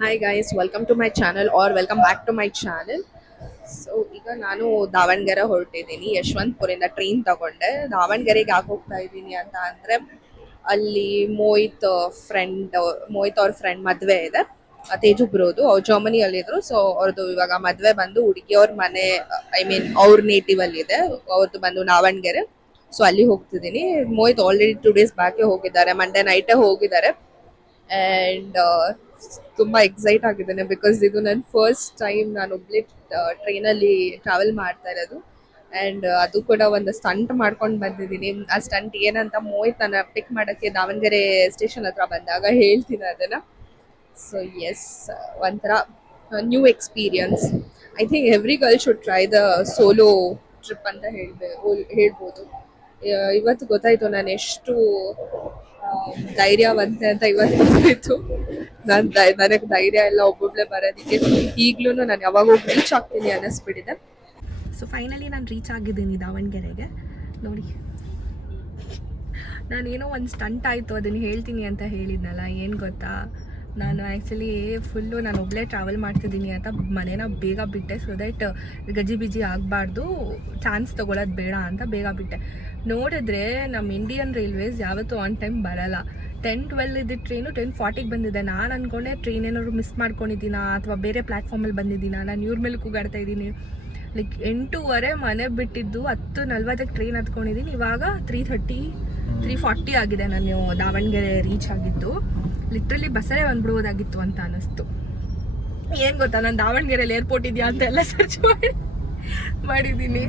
Hi guys, welcome to my channel or welcome back to my channel. So ಈಗ ನಾನು Davanagere ಹೊರಟಿದ್ದೀನಿ. ಯಶವಂತಪುರಿಂದ train ತಗೊಂಡೆ ದಾವಣಗೆರೆಗೆ ಯಾಕೆ ಹೋಗ್ತಾ ಇದ್ದೀನಿ ಅಂತ ಅಂದರೆ ಅಲ್ಲಿ ಮೋಹಿತ್ ಅವ್ರ ಫ್ರೆಂಡ್ ಮದುವೆ ಇದೆ. ತೇಜು ಬ್ರೋದು ಅವ್ರು ಜರ್ಮನಿಯಲ್ಲಿದ್ದರು. ಸೊ ಅವ್ರದ್ದು ಇವಾಗ ಮದುವೆ ಬಂದು ಹುಡುಗಿಯವ್ರ ಮನೆ, ಐ ಮೀನ್ ಅವ್ರ ನೇಟಿವ್ ಅಲ್ಲಿ ಇದೆ. ಅವ್ರದ್ದು ಬಂದು ದಾವಣಗೆರೆ. ಸೊ ಅಲ್ಲಿ ಹೋಗ್ತಿದ್ದೀನಿ. ಮೋಹಿತ್ ಆಲ್ರೆಡಿ 2 days ಬ್ಯಾಕೆ ಹೋಗಿದ್ದಾರೆ, ಮಂಡೇ ನೈಟೇ ಹೋಗಿದ್ದಾರೆ. ಆ್ಯಂಡ್ ತುಂಬ ಎಕ್ಸೈಟ್ ಆಗಿದ್ದೇನೆ ಬಿಕಾಸ್ ಇದು ನನ್ನ ಫಸ್ಟ್ ಟೈಮ್ ನಾನು ಒಬ್ಳೆ ಟ್ರೈನಲ್ಲಿ ಟ್ರಾವೆಲ್ ಮಾಡ್ತಾ ಇರೋದು. ಆ್ಯಂಡ್ ಅದು ಕೂಡ ಒಂದು ಸ್ಟಂಟ್ ಮಾಡ್ಕೊಂಡು ಬಂದಿದ್ದೀನಿ. ಆ ಸ್ಟಂಟ್ ಏನಂತ ಮೋಹಿತ್ ನನ್ನ ಪಿಕ್ ಮಾಡೋಕ್ಕೆ ದಾವಣಗೆರೆ ಸ್ಟೇಷನ್ ಹತ್ರ ಬಂದಾಗ ಹೇಳ್ತೀನಿ ಅದನ್ನು. ಸೊ ಎಸ್, ಒಂಥರ new experience. I think every girl should try the solo trip ಅಂತ ಹೇಳ್ಬೋದು. ಇವತ್ತು ಗೊತ್ತಾಯಿತು ನಾನು ಎಷ್ಟು ಧೈರ್ಯವಂತೆ ಅಂತ. ಇವತ್ತು ಗೊತ್ತಾಯಿತು ನನಗೆ ಧೈರ್ಯ ಎಲ್ಲ ಒಬ್ಬೊಬ್ಳೆ ಬರೋದಕ್ಕೆ. ಈಗಲೂ ನಾನು ಯಾವಾಗ ಹೋಗಿ ರೀಚ್ ಆಗ್ತೀನಿ ಅನ್ನಿಸ್ಬಿಟ್ಟಿದೆ. ಸೊ ಫೈನಲಿ ನಾನು ರೀಚ್ ಆಗಿದ್ದೀನಿ ದಾವಣಗೆರೆಗೆ. ನೋಡಿ, ನಾನೇನೋ ಒಂದು ಸ್ಟಂಟ್ ಆಯಿತು, ಅದನ್ನು ಹೇಳ್ತೀನಿ ಅಂತ ಹೇಳಿದ್ನಲ್ಲ. ಏನು ಗೊತ್ತಾ, ನಾನು ಆ್ಯಕ್ಚುಲಿ ನಾನು ಒಬ್ಬಳೇ ಟ್ರಾವೆಲ್ ಮಾಡ್ತಿದ್ದೀನಿ ಅಂತ ಮನೇನ ಬೇಗ ಬಿಟ್ಟೆ. ಸೊ ದಟ್ ಗಜಿ ಬಿಜಿ ಆಗಬಾರ್ದು, ಚಾನ್ಸ್ ತೊಗೊಳೋದು ಬೇಡ ಅಂತ ಬೇಗ ಬಿಟ್ಟೆ. ನೋಡಿದ್ರೆ ನಮ್ಮ ಇಂಡಿಯನ್ ರೈಲ್ವೇಸ್ ಯಾವತ್ತೂ ಆನ್ ಟೈಮ್ ಬರಲ್ಲ. 10:12 ಇದ್ದಿದ್ದು ಟ್ರೈನು 10:40ಗೆ ಬಂದಿದೆ. ನಾನು ಅಂದ್ಕೊಂಡೆ ಟ್ರೈನ್ ಏನಾದ್ರು ಮಿಸ್ ಮಾಡ್ಕೊಂಡಿದ್ದೀನಾ ಅಥವಾ ಬೇರೆ ಪ್ಲ್ಯಾಟ್ಫಾರ್ಮಲ್ಲಿ ಬಂದಿದ್ದೀನಾ. ನಾನು ಇವ್ರ ಮೇಲೆ ಕೂಗಾಡ್ತಾ ಇದ್ದೀನಿ. ಲೈಕ್ 8:15 ಮನೆ ಬಿಟ್ಟಿದ್ದು, 10:40ಕ್ಕೆ ಟ್ರೈನ್ ಹತ್ಕೊಂಡಿದ್ದೀನಿ. ಇವಾಗ 3:40 ಆಗಿದೆ ನಾನು ದಾವಣಗೆರೆ ರೀಚ್ ಆಗಿದ್ದು. ಲಿಟ್ರಲಿ ಬಸ್ಸಲ್ಲೇ ಬಂದ್ಬಿಡ್ಬೋದಾಗಿತ್ತು ಅಂತ ಅನ್ನಿಸ್ತು. ಏನು ಗೊತ್ತಾ, ನಾನು ದಾವಣಗೆರೆಯಲ್ಲಿ ಏರ್ಪೋರ್ಟ್ ಇದೆಯಾ ಅಂತ ಎಲ್ಲ ಸರ್ಚ್ ಮಾಡಿದ್ದೀನಿ.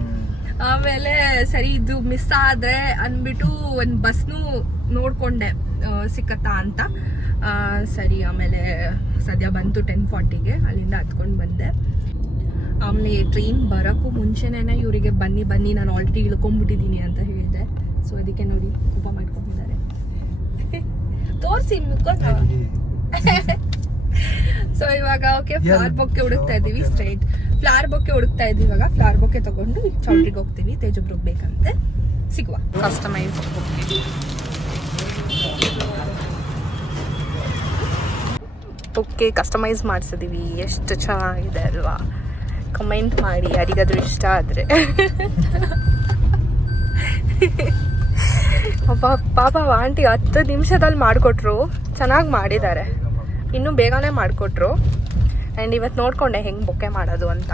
ಆಮೇಲೆ ಸರಿ ಇದು ಮಿಸ್ ಆದರೆ ಅಂದ್ಬಿಟ್ಟು ಒಂದು ಬಸ್ನೂ ನೋಡಿಕೊಂಡೆ ಸಿಕ್ಕತ್ತಾ ಅಂತ. ಸರಿ, ಆಮೇಲೆ ಸದ್ಯ ಬಂತು 10:40ಗೆ, ಅಲ್ಲಿಂದ ಹತ್ಕೊಂಡು ಬಂದೆ. ಆಮೇಲೆ ಟ್ರೈನ್ ಬರೋಕ್ಕೂ ಮುಂಚೆನೇ ಇವರಿಗೆ ಬನ್ನಿ ನಾನು ಆಲ್ರೆಡಿ ಇಳ್ಕೊಂಡ್ಬಿಟ್ಟಿದ್ದೀನಿ ಅಂತ ಹೇಳಿದೆ. ಸೊ ಅದಕ್ಕೆ ನೋಡಿ ಕೋಪ ಮಾಡ್ಕೊಂಡಿದ್ದಾರೆ. ತೋರಿಸಿ ಮುಖ. ಸೊ ಇವಾಗ ಓಕೆ, ಫ್ಲವರ್ ಬೊಕ್ಕೆ ಹುಡುಕ್ತಾ ಇದ್ದೀವಿ. ಸ್ಟ್ರೈಟ್ ಫ್ಲವರ್ ಬೊಕ್ಕೆ ಹುಡುಕ್ತಾ ಇದ್ದೀವಿ. ಇವಾಗ ಫ್ಲವರ್ ಬೊಕ್ಕೆ ತಗೊಂಡು ಚೌಟ್ರಿಗೆ ಹೋಗ್ತೀವಿ. ತೇಜುಬ್ರಿಗೆ ಬೇಕಂತೆ, ಸಿಗುವ. ಕಸ್ಟಮೈಸ್ ಓಕೆ, ಕಸ್ಟಮೈಸ್ ಮಾಡಿಸಿದೀವಿ. ಎಷ್ಟು ಚೆನ್ನಾಗಿದೆ ಅಲ್ವಾ? ಕಮೆಂಟ್ ಮಾಡಿ ಯಾರಿಗಾದ್ರೂ ಇಷ್ಟ ಆದರೆ. ಪಾಪ ಆಂಟಿ 10 ನಿಮಿಷದಲ್ಲಿ ಮಾಡಿಕೊಟ್ರು. ಚೆನ್ನಾಗಿ ಮಾಡಿದ್ದಾರೆ, ಇನ್ನೂ ಬೇಗನೆ ಮಾಡಿಕೊಟ್ರು. ಆ್ಯಂಡ್ ಇವತ್ತು ನೋಡಿಕೊಂಡೆ ಹೆಂಗೆ ಬೊಕ್ಕೆ ಮಾಡೋದು ಅಂತ.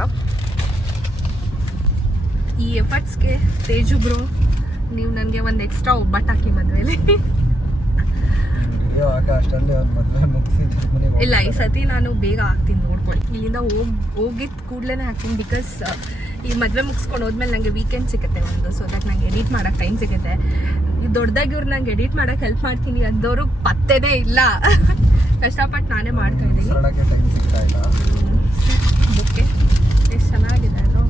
ಈ ಎಫರ್ಟ್ಸ್ಗೆ ತೇಜುಬ್ರು, ನೀವು ನನಗೆ ಒಂದು ಎಕ್ಸ್ಟ್ರಾ ಒಬ್ಬಟ್ಟು ಹಾಕಿ ಮದುವೆಲಿ. ಇಲ್ಲ, ಈ ಸತಿ ನಾನು ಬೇಗ ಹಾಕ್ತೀನಿ, ನೋಡ್ಕೊಳ್ಳಿ. ಇಲ್ಲಿಂದ ಹೋಗಿದ್ದು ಕೂಡಲೇ ಹಾಕ್ತೀನಿ. ಬಿಕಾಸ್ ಈ ಮದುವೆ ಮುಗಿಸ್ಕೊಂಡು ಹೋದ್ಮೇಲೆ ನನಗೆ ವೀಕೆಂಡ್ ಸಿಗುತ್ತೆ ಒಂದು. ಸೊ ದಟ್ ನಂಗೆ ಎಡಿಟ್ ಮಾಡೋಕ್ಕೆ ಟೈಮ್ ಸಿಗುತ್ತೆ. ದೊಡ್ಡದಾಗಿ ಇವ್ರು ನಂಗೆ ಎಡಿಟ್ ಮಾಡೋಕ್ಕೆ ಹೆಲ್ಪ್ ಮಾಡ್ತೀನಿ ಅಂದವರು ಪತ್ತೆನೇ ಇಲ್ಲ. ಕಷ್ಟಪಟ್ಟು ನಾನೇ ಮಾಡ್ತಾ ಇದ್ದೀನಿ. ಬುಕ್ಕೆ ಎಷ್ಟು ಚೆನ್ನಾಗಿದೆ ಅದು.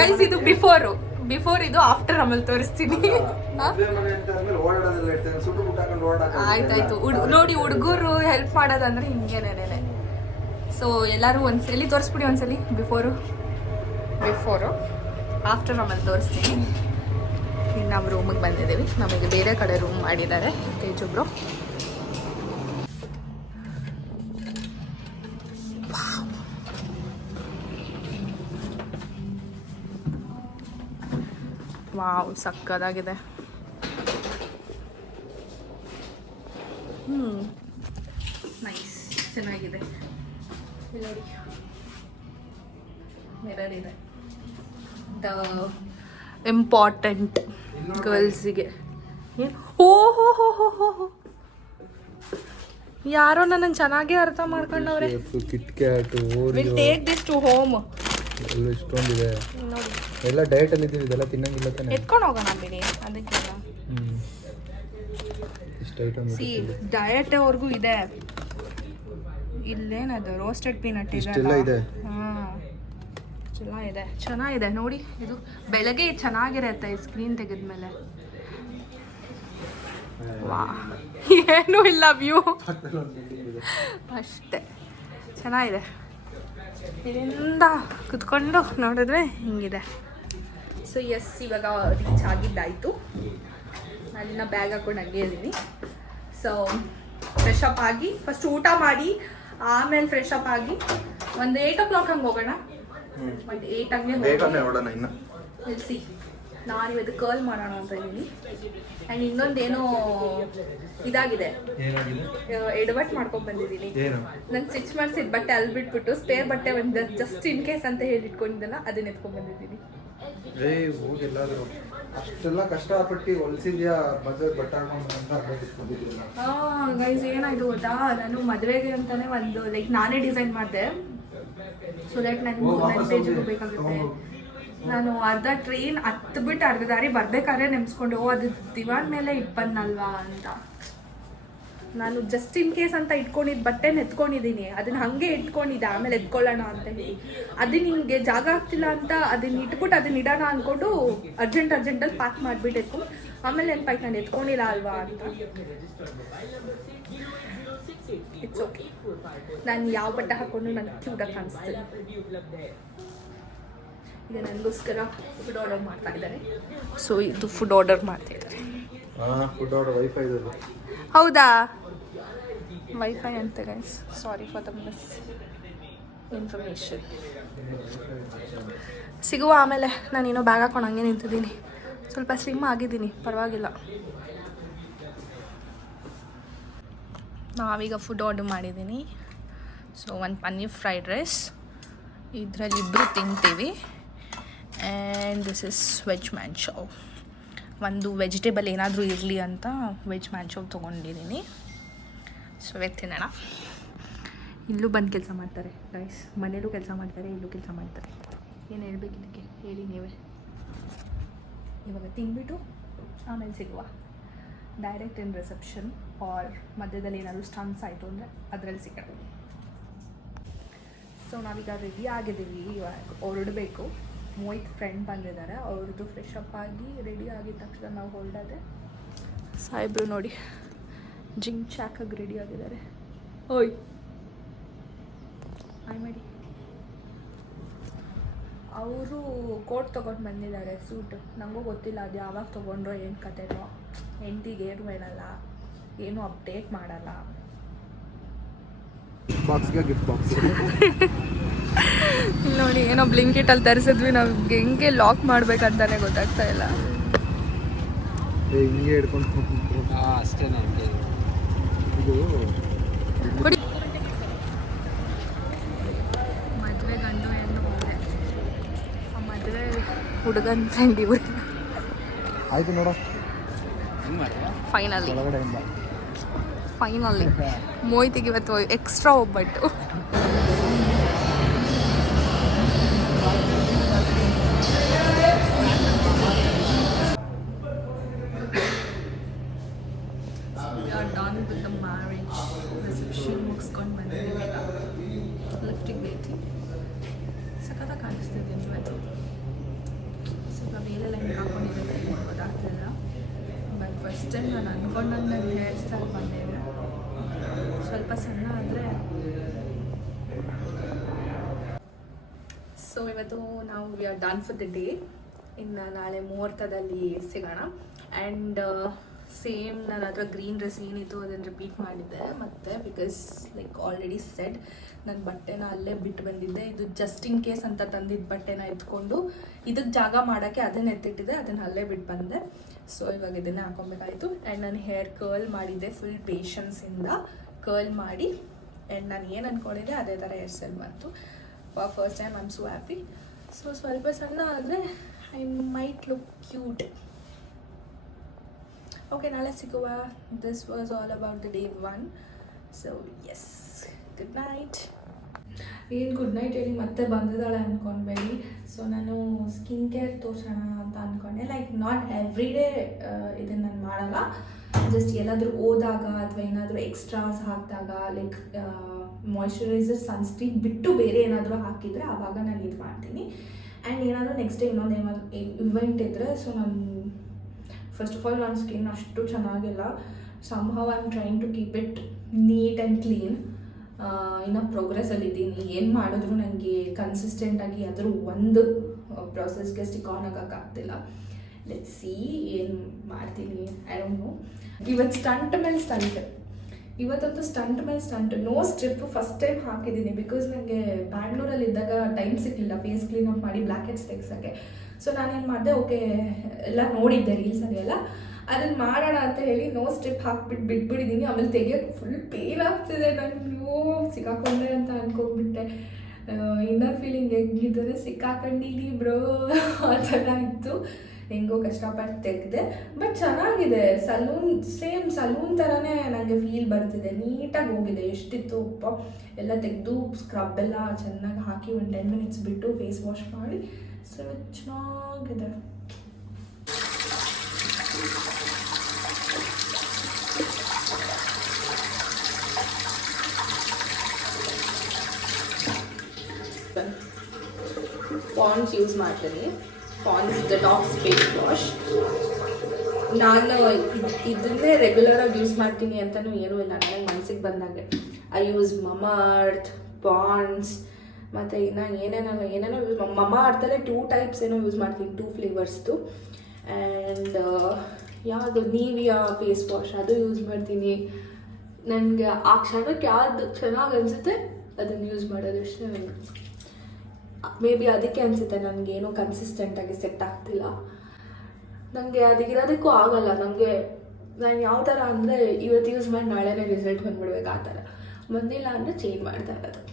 ಗೈಸ್, ಇದು ಬಿಫೋರ್ ಇದು ಆಫ್ಟರ್ ಆಮೇಲೆ ತೋರಿಸ್ತೀನಿ. ಆಯ್ತಾಯ್ತು. ನೋಡಿ, ಹುಡುಗರು ಹೆಲ್ಪ್ ಮಾಡೋದಂದ್ರೆ ಹಿಂಗೇನೇನೆ. ಸೊ ಎಲ್ಲರೂ ಒಂದ್ಸಲಿ ತೋರಿಸ್ಬಿಡಿ, ಒಂದ್ಸಲಿ ಬಿಫೋರು ಆಫ್ಟರ್ ಆಮೇಲೆ ತೋರಿಸ್ತೀನಿ. ಈಗ ನಾವು ರೂಮಿಗೆ ಬಂದಿದ್ದೀವಿ. ನಮಗೆ ಬೇರೆ ಕಡೆ ರೂಮ್ ಮಾಡಿದ್ದಾರೆ ತೇಜುಬ್ರು. ವಾವ್, ಸಕ್ಕದಾಗಿದೆ. ನೈಸ್, ಚೆನ್ನಾಗಿದೆ. ನೋಡಿ, ಮಿರರ್ ಇದೆ. ದ ಇಂಪಾರ್ಟೆಂಟ್ ಗರ್ಲ್ಸಿಗೆ. ಓಹೋ, ಯಾರೋ ನನ್ನನ್ನು ಚೆನ್ನಾಗೇ ಅರ್ಥ ಮಾಡ್ಕೊಂಡವ್ರೆ. Will take this to home. ಇಷ್ಟೊಂದಿದೆ, ಎಲ್ಲ ಡಯಟ್ ಅಲ್ಲಿ ಇದೀವಿ, ಇದೆಲ್ಲ ತಿನ್ನಂಗಿಲ್ಲ ತಾನೆ. ಎತ್ಕೊಂಡು ಹೋಗೋಣ ಬಿಡಿ, ಅದಕ್ಕೆಲ್ಲ ಡಯಟ್ ಅವ್ರಿಗೂ ಇದೆ. ಇಲ್ಲೇನದು ರೋಸ್ಟೆಡ್ ಪೀನಟ್ ಇದೆ. ಚೆನ್ನಾಗಿದೆ ನೋಡಿ. ಇದು ಬೆಳಗ್ಗೆ ಚೆನ್ನಾಗಿರತ್ತೆ ಈ ಸ್ಕ್ರೀನ್ ತೆಗೆದ್ಮೇಲೆ. ವಾ, ಏನೂ ಇಲ್ಲ, ವ್ಯೂ ಅಷ್ಟೇ. ಚೆನ್ನಾಗಿದೆ. ಇದರಿಂದ ಕುತ್ಕೊಂಡು ನೋಡಿದ್ರೆ ಹಿಂಗಿದೆ. ಸೊ ಎಸ್, ಇವಾಗ ರೀಚ್ ಆಗಿದ್ದಾಯಿತು. ಅಲ್ಲಿನ ಬ್ಯಾಗ್ ಹಾಕೊಂಡು ಹಂಗೆ ಇದ್ದೀನಿ. ಸೊ ಫ್ರೆಶ್ ಅಪ್ ಆಗಿ ಫಸ್ಟ್ ಊಟ ಮಾಡಿ ಆಮೇಲೆ ಫ್ರೆಶ್ ಅಪ್ ಆಗಿ ಒಂದು 8 o'clock ಹಂಗೆ ಹೋಗೋಣ. ಒಂದು 8 ಹಂಗೆ ಬೇಗನೆ ಹೊಡೋಣ ಇನ್ನು. ನಿಲ್ಲಿಸಿ ನಾನು ಇವತ್ತು ಕರ್ಲ್ ಮಾಡೋಣ ಅಂತ ಇದ್ದೀನಿ. ಆ್ಯಂಡ್ ಇನ್ನೊಂದೇನೋ ಇದಾಗಿದೆ, ಎಡವಟ್ ಮಾಡ್ಕೊಂಡು ಬಂದಿದ್ದೀನಿ. ನಂಗೆ ಸ್ಟಿಚ್ ಮಾಡಿಸಿದ ಬಟ್ಟೆ ಅಲ್ಲಿ ಬಿಟ್ಬಿಟ್ಟು ಸ್ಪೇರ್ ಬಟ್ಟೆ ಒಂದು ಜಸ್ಟ್ ಇನ್ ಕೇಸ್ ಅಂತ ಹೇಳಿ ಇಟ್ಕೊಂಡಿದ್ದಲ್ಲ, ಅದನ್ನ ಎತ್ಕೊಂಡು ಬಂದಿದ್ದೀನಿ. ಹೋಗಿಲ್ಲಾದ್ರು ಅಷ್ಟೆಲ್ಲ ಕಷ್ಟಪಟ್ಟು ಹೊಲಿಸಿದ್ಯಾ ಮದುವೆ ಬಟ್ಟೆ ಗೈಸ್ ಏನಾಯ್ತು ಗೊತ್ತಾ, ನಾನು ಮದುವೆಗೆ ಅಂತಾನೆ ಒಂದು ಲೈಕ್ ನಾನೇ ಡಿಸೈನ್ ಮಾಡಿದೆ. ಸೊ ದಟ್ ನನ್ನ ಪೇಜಿಗೂ ಬೇಕಾಗುತ್ತೆ. ನಾನು ಅರ್ಧ ಟ್ರೈನ್ ಹತ್ಬಿಟ್ಟು ಅರ್ಧ ದಾರಿ ಬರ್ಬೇಕಾದ್ರೆ ನೆನೆಸ್ಕೊಂಡು ಅದು ದಿವಾನ್ ಮೇಲೆ ಇಟ್ಬಂದಲ್ವಾ ಅಂತ. ನಾನು ಜಸ್ಟ್ ಇನ್ ಕೇಸ್ ಅಂತ ಇಟ್ಕೊಂಡಿದ್ದು ಬಟ್ಟೆನ ಎತ್ಕೊಂಡಿದ್ದೀನಿ, ಅದನ್ನ ಹಾಗೆ ಇಟ್ಕೊಂಡಿದ್ದೆ ಆಮೇಲೆ ಎತ್ಕೊಳ್ಳೋಣ ಅಂತ ಹೇಳಿ. ಅದು ನಿಮಗೆ ಜಾಗ ಆಗ್ತಿಲ್ಲ ಅಂತ ಅದನ್ನ ಇಟ್ಬಿಟ್ಟು ಅದನ್ನ ಇಡೋಣ ಅಂದ್ಕೊಂಡು ಅರ್ಜೆಂಟಲ್ಲಿ ಪ್ಯಾಕ್ ಮಾಡಿಬಿಟ್ಟು ಎತ್ಕೊಂಡು ಆಮೇಲೆ ನೆನಪಾಯ್ತು ನಾನು ಎತ್ಕೊಂಡಿಲ್ಲ ಅಲ್ವಾ ಅಂತ. ಇಟ್ಸ್ ಓಕೆ, ನಾನು ಯಾವ ಬಟ್ಟೆ ಹಾಕ್ಕೊಂಡು ನನಗೆ ಕ್ಯೂಟಾಗಿ ಕಾಣಿಸ್ತೀನಿ. ಈಗ ನನಗೋಸ್ಕರ ಫುಡ್ ಆರ್ಡರ್ ಮಾಡ್ತಾ ಇದ್ದಾರೆ. ಸೊ ಇದು ಫುಡ್ ಆರ್ಡರ್ ಮಾಡ್ತಾ ಇದ್ದಾರೆ. ಫುಡ್ ಆರ್ಡರ್ ವೈಫೈ ಇದೆ. ಹೌದಾ, ವೈಫೈ ಅಂತ guys, sorry for the miss information. ಸಿಗುವ ಆಮೇಲೆ. ನಾನು ಏನೋ ಬ್ಯಾಗ್ ಹಾಕೊಂಡು ಹಂಗೆ ನಿಂತಿದ್ದೀನಿ, ಸ್ವಲ್ಪ ಸ್ಲಿಮ್ ಆಗಿದ್ದೀನಿ, ಪರವಾಗಿಲ್ಲ. ನಾವೀಗ ಫುಡ್ ಆರ್ಡರ್ ಮಾಡಿದ್ದೀನಿ. ಸೊ ಒಂದು ಪನ್ನೀರ್ ಫ್ರೈಡ್ ರೈಸ್, ಇದರಲ್ಲಿ ಇಬ್ಬರು ತಿಂತೀವಿ. And this is veg manchow. ಒಂದು ವೆಜಿಟೇಬಲ್ ಏನಾದರೂ ಇರಲಿ ಅಂತ ವೆಜ್ ಮ್ಯಾನ್ಚೌ ತೊಗೊಂಡಿದ್ದೀನಿ. ಸೊ ತಿನ್ನೋಣ. ಇಲ್ಲೂ ಬಂದು ಕೆಲಸ ಮಾಡ್ತಾರೆ ಗೈಸ್, ಮನೇಲೂ ಕೆಲಸ ಮಾಡ್ತಾರೆ, ಇಲ್ಲೂ ಕೆಲಸ ಮಾಡ್ತಾರೆ. ಏನು ಹೇಳ್ಬೇಕು ಇದಕ್ಕೆ ಹೇಳಿ ನೀವೇ. ಇವಾಗ ತಿಂದ್ಬಿಟ್ಟು ಆಮೇಲೆ ಸಿಗುವ. ಡೈರೆಕ್ಟ್ ಇನ್ ರಿಸೆಪ್ಷನ್ ಆರ್ ಮಧ್ಯದಲ್ಲಿ ಏನಾದರೂ ಸ್ಟನ್ಸ್ ಆಯಿತು ಅಂದರೆ ಅದರಲ್ಲಿ ಸಿಗೋಣ. ಸೊ ನಾವೀಗ ರೆಡಿ ಆಗಿದ್ದೀವಿ, ಇವಾಗ ಹೊರಡಬೇಕು. ಮೋಹಿತ್ ಫ್ರೆಂಡ್ ಬಂದಿದ್ದಾರೆ, ಅವ್ರದ್ದು ಫ್ರೆಶ್ ಅಪ್ ಆಗಿ ರೆಡಿ ಆಗಿದ ತಕ್ಷಣ ನಾವು ಹೊರಡೋದೆ. ಸಾಹೇಬ್ರು ನೋಡಿ ಜಿಂಗ್ ಚಾಕಾಗಿ ರೆಡಿ ಆಗಿದ್ದಾರೆ. ಓಯ್ ಆಯ್ ಮಾಡಿ. ಅವರು ಕೋಟ್ ತೊಗೊಂಡು ಬಂದಿದ್ದಾರೆ, ಸೂಟ್. ನನಗೂ ಗೊತ್ತಿಲ್ಲ ಅದು ಯಾವಾಗ ತೊಗೊಂಡ್ರೋ ಏನು ಕತೆನೋ. ಹೆಂಡತಿಗೆ ಏನು ಹೇಳಲ್ಲ, ಏನು ಅಪ್ಡೇಟ್ ಮಾಡಲ್ಲ. ಬಾಕ್ಸ್ಗೆ ಗಿಫ್ಟ್ ಬಾಕ್ಸ್ ನೋಡಿ ಏನೋ ಬ್ಲಿಂಕಿಟಲ್ಲಿ ತರಿಸಿದ್ವಿ, ನಾವು ಹೆಂಗೆ ಲಾಕ್ ಮಾಡ್ಬೇಕಂತಾನೆ ಗೊತ್ತಾಗ್ತಾ ಇಲ್ಲ. ಹಿಂಗೆ ಹಿಡ್ಕೊಂಡು ಅಷ್ಟೇ ನನಗೆ ಇದು ಮದುವೆ ಗಂಡು ಹೆಣ್ಣು ಹೋದೆ, ಆ ಮದುವೆ ಹುಡುಗನ ಫ್ರೆಂಡ್ ಇವರು. ಆಯ್ತು ನೋಡೋ, ಫೈನಲಿ ಒಳಗಡೆಯಿಂದ ಮೋಹಿತಿಗೆ ಇವತ್ತು ಎಕ್ಸ್ಟ್ರಾ ಒಬ್ಬಟ್ಟು. Done with the marriage reception ಮುಗಿಸ್ಕೊಂಡು ಬಂದಿದ್ದೀವಿ. ಲಿಫ್ಟಿಗೆ ವೇಟಿ ಸಖತ್ತಾಗಿ ಕಾಣಿಸ್ತಿದ್ದೀನಿ ಇವತ್ತು. ಸ್ವಲ್ಪ ಬೇರೆಲ್ಲ ಹೆಂಗೆ ಹಾಕೊಂಡಿದ್ದೆ ಗೊತ್ತಾಗ್ತಿಲ್ಲ. ಬಟ್ ಫಸ್ಟ್ ಟೈಮ್ ನಾನು ಅಂದ್ಕೊಂಡಂಗೆ ನನ್ನ ಹೇರ್ ಸ್ಟೈಲ್ ಬಂದಿದೆ. ಸ್ವಲ್ಪ ಸಣ್ಣ ಆದರೆ. ಸೊ ಇವತ್ತು ನಾವು we are done for the day. ಇನ್ನು ನಾಳೆ ಮುಹೂರ್ತದಲ್ಲಿ ಸಿಗೋಣ. ಆ್ಯಂಡ್ ಸೇಮ್ ನನ್ನ ಹತ್ರ ಗ್ರೀನ್ ಡ್ರೆಸ್ ಏನಿತ್ತು ಅದನ್ನು ರಿಪೀಟ್ ಮಾಡಿದ್ದೆ ಮತ್ತೆ, ಬಿಕಾಸ್ ಲೈಕ್ ಆಲ್ರೆಡಿ ಸೆಡ್ ನನ್ನ ಬಟ್ಟೆನ ಅಲ್ಲೇ ಬಿಟ್ಟು ಬಂದಿದ್ದೆ. ಇದು ಜಸ್ಟ್ ಇನ್ ಕೇಸ್ ಅಂತ ತಂದಿದ್ದ ಬಟ್ಟೆನ ಎತ್ಕೊಂಡು ಇದಕ್ಕೆ ಜಾಗ ಮಾಡೋಕ್ಕೆ ಅದನ್ನು ಎತ್ತಿಟ್ಟಿದ್ದೆ, ಅದನ್ನು ಅಲ್ಲೇ ಬಿಟ್ಟು ಬಂದೆ. ಸೊ ಇವಾಗ ಇದನ್ನು ಹಾಕೊಬೇಕಾಯಿತು. ಆ್ಯಂಡ್ ನಾನು ಹೇರ್ ಕರ್ಲ್ ಮಾಡಿದ್ದೆ, ಫುಲ್ ಪೇಷನ್ಸಿಂದ ಕರ್ಲ್ ಮಾಡಿ. ಆ್ಯಂಡ್ ನಾನು ಏನು ಅಂದ್ಕೊಂಡಿದ್ದೆ ಅದೇ ಥರ ಹೇರ್ ಸ್ಟೈಲ್ ಬಂತು. First time I am so happy. So ಸ್ವಲ್ಪ ಸಣ್ಣ ಆದರೆ I might look cute. Okay, ನಾಳೆ ಸಿಗುವ. This was all about the day 1. So yes, good night. ಏನು ಗುಡ್ ನೈಟ್ ಹೇಳಿ ಮತ್ತೆ ಬಂದಿದ್ದಾಳೆ ಅಂದ್ಕೊಳ್ಬೇಡಿ. ಸೊ ನಾನು ಸ್ಕಿನ್ ಕೇರ್ ತೋರಿಸೋಣ ಅಂತ ಅಂದ್ಕೊಂಡೆ. ಲೈಕ್ ನಾಟ್ ಎವ್ರಿ ಡೇ ಇದನ್ನು ನಾನು ಮಾಡಲ್ಲ, ಜಸ್ಟ್ ಎಲ್ಲಾದರೂ ಹೋದಾಗ ಅಥವಾ ಏನಾದರೂ ಎಕ್ಸ್ಟ್ರಾಸ್ ಹಾಕಿದಾಗ, ಲೈಕ್ ಮಾಯ್ಶ್ಚರೈಸರ್, ಸನ್ಸ್ಕ್ರೀನ್ ಬಿಟ್ಟು ಬೇರೆ ಏನಾದರೂ ಹಾಕಿದರೆ ಆವಾಗ ನಾನು ಇದು ಮಾಡ್ತೀನಿ. ಆ್ಯಂಡ್ ಏನಾದರೂ ನೆಕ್ಸ್ಟ್ ಡೇ ಇನ್ನೊಂದು ಏನಾದರೂ ಇವೆಂಟ್ ಇದ್ದರೆ, ಸೊ ನಾನು ಫಸ್ಟ್ ಆಫ್ ಆಲ್ ನನ್ನ ಸ್ಕಿನ್ ಅಷ್ಟು ಚೆನ್ನಾಗಿಲ್ಲ. Somehow I am trying to keep it neat and clean. ಇನ್ನೂ ಪ್ರೋಗ್ರೆಸ್ಸಲ್ಲಿದ್ದೀನಿ. ಏನು ಮಾಡಿದ್ರು ನನಗೆ ಕನ್ಸಿಸ್ಟೆಂಟಾಗಿ ಅದರ ಒಂದು ಪ್ರಾಸೆಸ್ಗೆ ಸ್ಟಿಕ್ ಆನ್ ಆಗೋಕ್ಕಾಗ್ತಿಲ್ಲ. ಲೆಟ್ಸ್ ಸಿ ಏನು ಮಾಡ್ತೀನಿ. I don't know. ಇವತ್ತು ಸ್ಟಂಟ್ ಮೇಲೆ ಸ್ಟಂಟ್. ಇವತ್ತಂತೂ stunt by stunt, nose strip first time ಹಾಕಿದ್ದೀನಿ. ಬಿಕಾಸ್ ನನಗೆ ಬ್ಯಾಂಗ್ಳೂರಲ್ಲಿ ಇದ್ದಾಗ ಟೈಮ್ ಸಿಗಲಿಲ್ಲ ಫೇಸ್ ಕ್ಲೀನ್ ಅಪ್ ಮಾಡಿ ಬ್ಲ್ಯಾಕ್ ಹೆಡ್ಸ್ ತೆಗ್ಸೋಕ್ಕೆ. ಸೊ ನಾನೇನು ಮಾಡಿದೆ, ಓಕೆ ಎಲ್ಲ ನೋಡಿದ್ದೆ ರೀಲ್ಸಲ್ಲಿ ಎಲ್ಲ, ಅದನ್ನು ಮಾಡೋಣ ಅಂತ ಹೇಳಿ ನೋ ಸ್ಟ್ರಿಪ್ ಹಾಕ್ಬಿಟ್ಟು ಬಿಟ್ಬಿಟ್ಟಿದ್ದೀನಿ. ಆಮೇಲೆ ತೆಗಿಯೋಕ್ಕೆ ಫುಲ್ ಪೇನ್ ಆಗ್ತಿದೆ, ನಾನು ಸಿಕ್ಕಾಕೊಂಡೆ ಅಂತ ಅಂದ್ಕೊಂಡ್ಬಿಟ್ಟೆ. ಇನ್ನರ್ ಫೀಲಿಂಗ್ ಹೆಂಗಿದ್ರೆ ಸಿಕ್ಕಾಕೊಂಡಿನಿ ಬ್ರೋ ಆ ಥರ ಇತ್ತು. ಹೆಂಗೋ ಕಷ್ಟಪಟ್ಟು ತೆಗೆದೆ, ಬಟ್ ಚೆನ್ನಾಗಿದೆ. ಸೇಮ್ ಸಲೂನ್ ಥರನೇ ನನಗೆ ಫೀಲ್ ಬರ್ತಿದೆ. ನೀಟಾಗಿ ಹೋಗಿದೆ. ಎಷ್ಟಿತ್ತು ಉಪ್ಪ ಎಲ್ಲ ತೆಗೆದು ಸ್ಕ್ರಬ್ ಎಲ್ಲ ಚೆನ್ನಾಗಿ ಹಾಕಿ ಒಂದು 10 ಮಿನಿಟ್ಸ್ ಬಿಟ್ಟು ಫೇಸ್ ವಾಶ್ ಮಾಡಿ ಸೊ ಚೆನ್ನಾಗಿದೆ. ಪಾಂಡ್ಸ್ ಯೂಸ್ ಮಾಡ್ತೀನಿ. Pond's detox face wash. ನಾನು ಇದನ್ನೇ ರೆಗ್ಯುಲರಾಗಿ ಯೂಸ್ ಮಾಡ್ತೀನಿ ಅಂತಲೂ ಏನೂ ಇಲ್ಲ. ನನಗೆ ಮನಸ್ಸಿಗೆ ಬಂದಾಗೆ ಐ ಯೂಸ್ ಮಮಾ ಅರ್ತ್, ಪಾಂಡ್ಸ್, ಮತ್ತು ಇನ್ನು ಏನೇನೋ ಯೂಸ್ ಮಮಾ ಅರ್ಥಲ್ಲೇ 2 ಟೈಪ್ಸ್ ಏನೋ ಯೂಸ್ ಮಾಡ್ತೀನಿ, 2 ಫ್ಲೇವರ್ಸ್ದು. ಆ್ಯಂಡ್ ಯಾವುದು ನೀವಿಯಾ ಫೇಸ್ ವಾಶ್ ಅದು ಯೂಸ್ ಮಾಡ್ತೀನಿ. ನನಗೆ ಆ ಕ್ಷಣಕ್ಕೆ ಯಾವುದು ಚೆನ್ನಾಗಿ ಅನಿಸುತ್ತೆ ಅದನ್ನು ಯೂಸ್ ಮಾಡೋದು ಅಷ್ಟೇ. ಮೇ ಬಿ ಅದಕ್ಕೆ ಅನಿಸುತ್ತೆ ನನಗೇನೋ ಕನ್ಸಿಸ್ಟೆಂಟಾಗಿ ಸೆಟ್ ಆಗ್ತಿಲ್ಲ. ನನಗೆ ಅದಕ್ಕಿರೋದಕ್ಕೂ ಆಗಲ್ಲ. ನಾನು ಯಾವ ಥರ ಅಂದರೆ ಇವತ್ತು ಯೂಸ್ ಮಾಡಿ ನಾಳೆನೇ ರಿಸಲ್ಟ್ ಬಂದ್ಬಿಡ್ಬೇಕು, ಆ ಥರ. ಬಂದಿಲ್ಲ ಅಂದರೆ ಚೇಂಜ್ ಮಾಡ್ತಾ ಇರೋದು.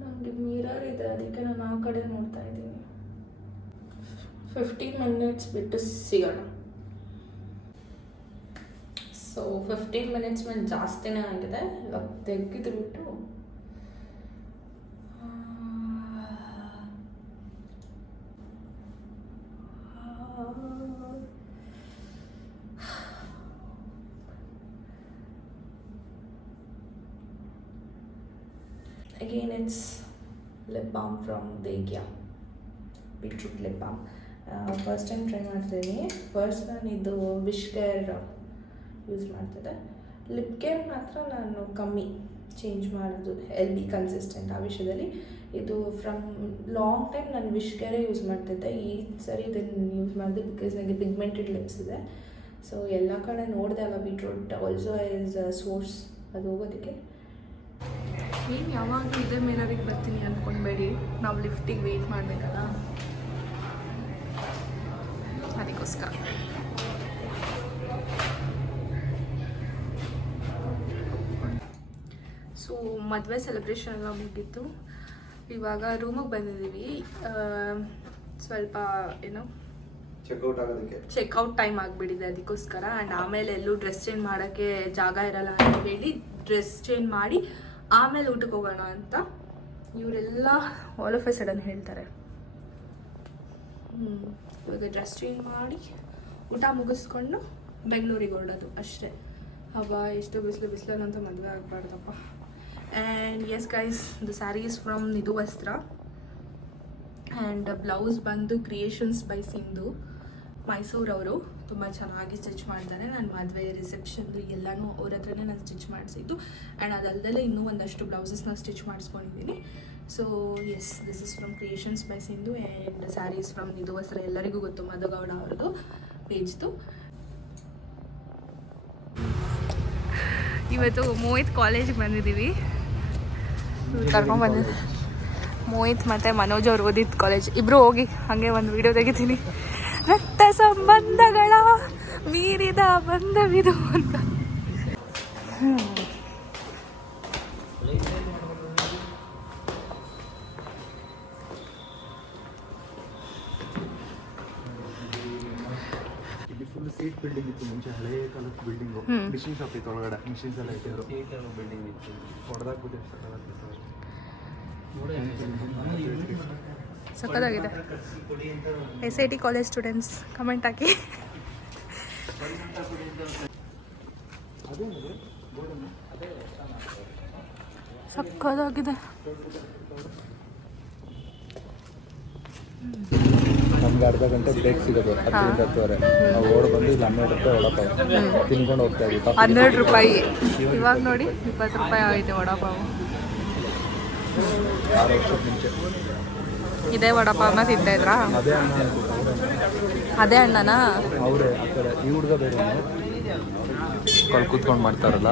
ನನಗೆ ಮಿರರ್ ಇದೆ, ಅದಕ್ಕೆ ನಾನು ಆ ಕಡೆ ನೋಡ್ತಾ ಇದ್ದೀನಿ. 15 ಮಿನಿಟ್ಸ್ ಬಿಟ್ಟು ಸಿಗೋಣ. ಸೊ 15 ಮಿನಿಟ್ಸ್ ಮೇಲೆ ಜಾಸ್ತಿನೇ ಆಗಿದೆ. ಇವಾಗ ತೆಗೆದುಬಿಟ್ಟು again it's lip balm from Degya, beetroot lip balm. First time try ಮಾಡ್ತಿದ್ದೀನಿ. ಫಸ್ಟ್ ನಾನು ಇದು ವಿಶ್ ಕೇರ್ ಯೂಸ್ ಮಾಡ್ತಿದ್ದೆ. ಲಿಪ್ ಕೇರ್ ಮಾತ್ರ ನಾನು ಕಮ್ಮಿ ಚೇಂಜ್ ಮಾಡೋದು, LB ಕನ್ಸಿಸ್ಟೆಂಟ್ ಆ ವಿಷಯದಲ್ಲಿ. ಇದು ಫ್ರಮ್ ಲಾಂಗ್ ಟೈಮ್ ನಾನು ವಿಶ್ ಕೇರೇ ಯೂಸ್ ಮಾಡ್ತಿದ್ದೆ. ಈ ಸರಿ ಇದನ್ನು ಯೂಸ್ ಮಾಡಿದೆ ಬಿಕಾಸ್ ನನಗೆ ಪಿಗ್ಮೆಂಟೆಡ್ ಲಿಪ್ಸ್ ಇದೆ. ಸೊ ಎಲ್ಲ ಕಡೆ ನೋಡಿದೆ ಅಲ್ಲ, ಬೀಟ್ರೂಟ್ ಆಲ್ಸೋ ಈಸ್ ಸೋರ್ಸ್ ಅದು ಹೋಗೋದಕ್ಕೆ. ಏನು ಯಾವಾಗ ಇದೇ ಮಿರರಿಗೆ ಬರ್ತೀನಿ ಅಂದ್ಕೊಳ್ಬೇಡಿ, ನಾವು ಲಿಫ್ಟಿಗೆ ವೆಯ್ಟ್ ಮಾಡಬೇಕಲ್ಲ, ಅದಕ್ಕೋಸ್ಕರ. ಸೊ ಮದುವೆ ಸೆಲೆಬ್ರೇಷನ್ ಎಲ್ಲ ಮುಗಿತ್ತು. ಇವಾಗ ರೂಮಿಗೆ ಬಂದಿದ್ದೀವಿ. ಸ್ವಲ್ಪ ಏನೋ ಚೆಕ್ಔಟ್ ಟೈಮ್ ಆಗಿಬಿಟ್ಟಿದೆ, ಅದಕ್ಕೋಸ್ಕರ. ಆ್ಯಂಡ್ ಆಮೇಲೆ ಎಲ್ಲೂ ಡ್ರೆಸ್ ಚೇಂಜ್ ಮಾಡೋಕ್ಕೆ ಜಾಗ ಇರಲ್ಲ ಅಂತ ಹೇಳಿ ಡ್ರೆಸ್ ಚೇಂಜ್ ಮಾಡಿ ಆಮೇಲೆ ಊಟಕ್ಕೆ ಹೋಗೋಣ ಅಂತ ಇವರೆಲ್ಲ ಆಲ್ ಆಫ್ ಎ ಸಡನ್ ಹೇಳ್ತಾರೆ. ಇವಾಗ ಡ್ರೆಸ್ ಚೇಂಜ್ ಮಾಡಿ ಊಟ ಮುಗಿಸ್ಕೊಂಡು ಬೆಂಗಳೂರಿಗೆ ಹೊರಡೋದು ಅಷ್ಟೇ. ಹಬ್ಬ ಎಷ್ಟು ಬಿಸಿಲನ್ನಂತ ಮದುವೆ ಆಗಬಾರ್ದಪ್ಪ. And yes guys, the sari is from Nidhu Vastra and blouse ಬಂದು ಕ್ರಿಯೇಷನ್ಸ್ ಬೈ ಸಿಂಧು, ಮೈಸೂರವರು. ತುಂಬ ಚೆನ್ನಾಗಿ ಸ್ಟಿಚ್ ಮಾಡ್ತಾರೆ. ನನ್ನ ಮದುವೆ ರಿಸೆಪ್ಷನ್ದು ಎಲ್ಲನೂ ಅವ್ರ ಹತ್ರನೇ ನಾನು ಸ್ಟಿಚ್ ಮಾಡಿಸಿದ್ದು. ಆ್ಯಂಡ್ ಅದಲ್ಲದೆ ಇನ್ನೂ ಒಂದಷ್ಟು ಬ್ಲೌಸಸ್ನ ಸ್ಟಿಚ್ ಮಾಡಿಸ್ಕೊಂಡಿದ್ದೀನಿ. So yes, this is from creations by Sindhu and saris from Nidhu Vastra. ಎಲ್ಲರಿಗೂ ಗೊತ್ತು ಮಧುಗೌಡ ಅವ್ರದ್ದು ಪೇಜ್ದು. ಇವತ್ತು ಮೋಹಿತ್ ಕಾಲೇಜಿಗೆ ಬಂದಿದ್ದೀವಿ. ಕರ್ಕೊಂಡ್ಬಂದಿದ್ದೆ ಮೋಹಿತ್ ಮತ್ತು ಮನೋಜ್ ಅವ್ರು ಓದಿದ್ದು ಕಾಲೇಜ್. ಇಬ್ಬರು ಹೋಗಿ ಹಾಗೆ ಒಂದು ವಿಡಿಯೋ ತೆಗಿತೀನಿ. ರಕ್ತ ಸಂಬಂಧಗಳ ಮೀರಿದ ಬಂಧವಿದು ಅಂತ. ಫುಲ್ ಸೀಟ್ ಬಿಲ್ಡಿಂಗ್ ಇತ್ತು ಮುಂಚೆ, ಹಳೆಯ ಕಾಲದ ಬಿಲ್ಡಿಂಗು. ಮಿಷಿನ್ ಶಾಪ್ ಇತ್ತು ಒಳಗಡೆ, ಮಿಷಿನ್ಸ್ ಎಲ್ಲ ಇಟ್ಟಿದ್ರು. ಬಿಲ್ಡಿಂಗ್ ಇತ್ತು, ಹೊಡೆದಾಕ್ಬಿಟ್ಟು ಸಕ್ಕತ್ತಾಗಿದೆ. SIT ಕಾಲೇಜ್ ಸ್ಟೂಡೆಂಟ್ಸ್ ಕಮೆಂಟ್ ಹಾಕಿ. ಸಕ್ಕತ್ತಾಗಿದೆ. ನಮ್ಗೆ ಅರ್ಧ ಗಂಟೆ ಬ್ರೇಕ್ ಸಿಗೋದು 10ರಿಂದ 10:30. ನಾವು ಓಡ್ ಬಂದು ಇಲ್ಲಿ 12 ರೂಪಾಯಿ ವಡಾಪಾವ್ ತಿನ್ಕೊಂಡು ಹೋಗ್ತಾ ಇದ್ವಿ. 12 ರೂಪಾಯಿ. ಇವಾಗ ನೋಡಿ 20 ರೂಪಾಯಿ ಆಗಿದೆ ವಡಾಪಾವು. 6 ವರ್ಷದ ಮುಂಚೆ ಇದೇ ವಡಾಪಾವನ್ನ ತಿಂತಾ ಇದ್ರಾ? ಅದೇ ಅಣ್ಣ ಅನ್ಸುತ್ತೆ. ಅದೇ ಅಣ್ಣನಾ? ಅವರೇ ಆ ಕಡೆ ಈ ಹುಡುಗ ಬೇರೆ ಕೂತ್ಕೊಂಡು ಮಾಡ್ತಾರಲ್ಲ